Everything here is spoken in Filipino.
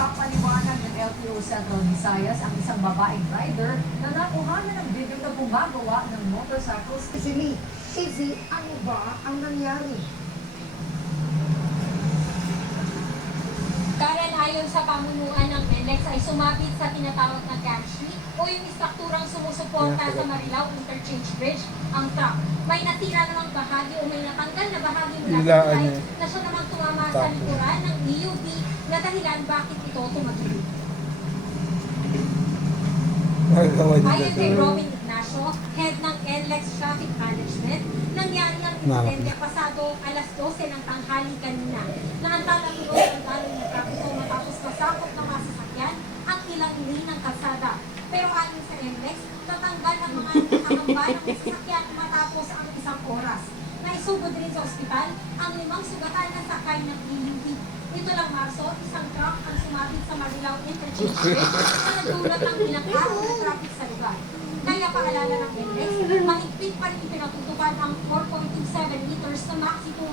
Ipapaliwanag ng LTO Central Visayas ang isang babaeng rider na nakuhanan ng video na gumagawa ng motorcycles. Izzy, ano ba ang nangyari? Karen, ayon sa pamunuan ng NLEX ay sumabit sa tinatawag na gantry o yung istrukturang sumusuporta sa Marilao Interchange Bridge ang truck. May natira namang bahagi o may natanggal na bahagi mula sa tulay na siya namang tumama sa likuran ng EUV na dahilan bakit ito tumagilid. Ayon kay Robin Ignacio, head ng NLEX Traffic Management, nangyari ang insidente pasado alas 12 ng tanghali kanina na ang talatulog ng daloy ng trapiko matapos masakop ng mga sasakyan ang ilang lane ng kalsada. Pero ayon sa NLEX, tatanggal ang mga nakakamba ng sasakyan matapos ang isang oras. Naisugod rin sa ospital ang 5 sugatan na sakay ng EUV. Ito lang Marso, isang truck ang sumabit sa Marilao Interchange Bridge na nagdulot ng ilang araw na traffic sa lugar. Kaya paalala ng NLEX, mahigpit pa rin ipinatutupan ang 4.27 meters na maximum